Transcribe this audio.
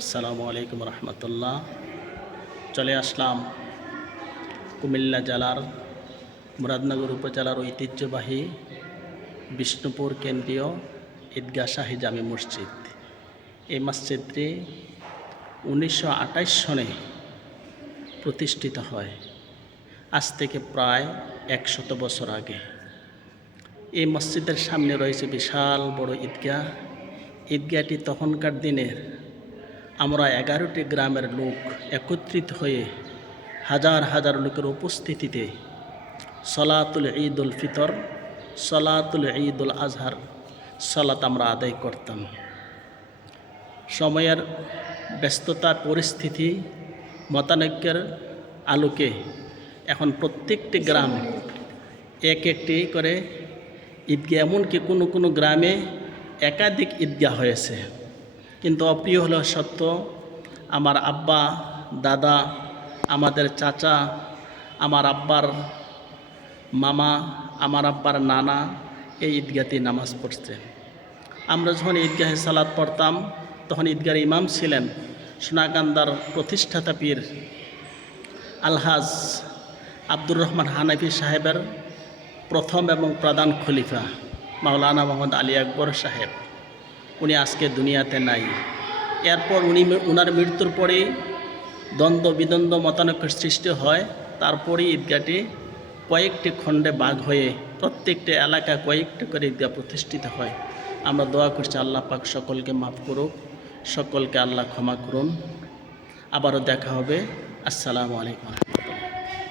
আসসালামু আলাইকুম রহমতুল্লাহ। চলে আসলাম কুমিল্লা জেলার মুরাদনগর উপজেলার ঐতিহ্যবাহী বিষ্ণুপুর কেন্দ্রীয় ঈদগাহ শাহী জামে মসজিদ। এই মসজিদটি 1928 সনে প্রতিষ্ঠিত হয়, আজ থেকে প্রায় 100 বছর আগে। এই মসজিদের সামনে রয়েছে বিশাল বড় ঈদগাহ। ঈদগাহটি তখনকার দিনের আমরা 11টি গ্রামের লোক একত্রিত হয়ে হাজার হাজার লোকের উপস্থিতিতে সলাতুল ঈদুল ফিতর, সলাতুল ঈদুল আজহার সলাত আমরা আদায় করতাম। সময়ের ব্যস্ততা পরিস্থিতি মতানৈক্যের আলোকে এখন প্রত্যেকটি গ্রাম এক একটি করে ঈদগাহ, এমনকি কোনো কোনো গ্রামে একাধিক ঈদগাহ হয়েছে। কিন্তু অপ্রিয় হলো সত্য, আমার আব্বা, দাদা, আমাদের চাচা, আমার আব্বার মামা, আমার আব্বার নানা এই ঈদগাহতে নামাজ পড়ছে। আমরা যখন ঈদগাহে সালাত পড়তাম তখন ঈদগাহের ইমাম ছিলেন সোনাকান্দার প্রতিষ্ঠাতা পীর আলহাজ আব্দুর রহমান হানাফি সাহেবের প্রথম এবং প্রধান খলিফা মাওলানা মোহাম্মদ আলী আকবর সাহেব। উনি আজকে দুনিয়াতে নাই। এরপর উনার মৃত্যুর পরেই দ্বন্দ্ব বিদ্বন্দ্ব মতানৈক্যের সৃষ্টি হয়। তারপরেই ঈদগাহটি কয়েকটি খণ্ডে ভাগ হয়ে প্রত্যেকটি এলাকা কয়েকটি করে ঈদগাহ প্রতিষ্ঠিত হয়। আমরা দোয়া করছি আল্লাহ পাক সকলকে মাফ করুক, সকলকে আল্লাহ ক্ষমা করুন। আবারও দেখা হবে। আসসালামু আলাইকুম।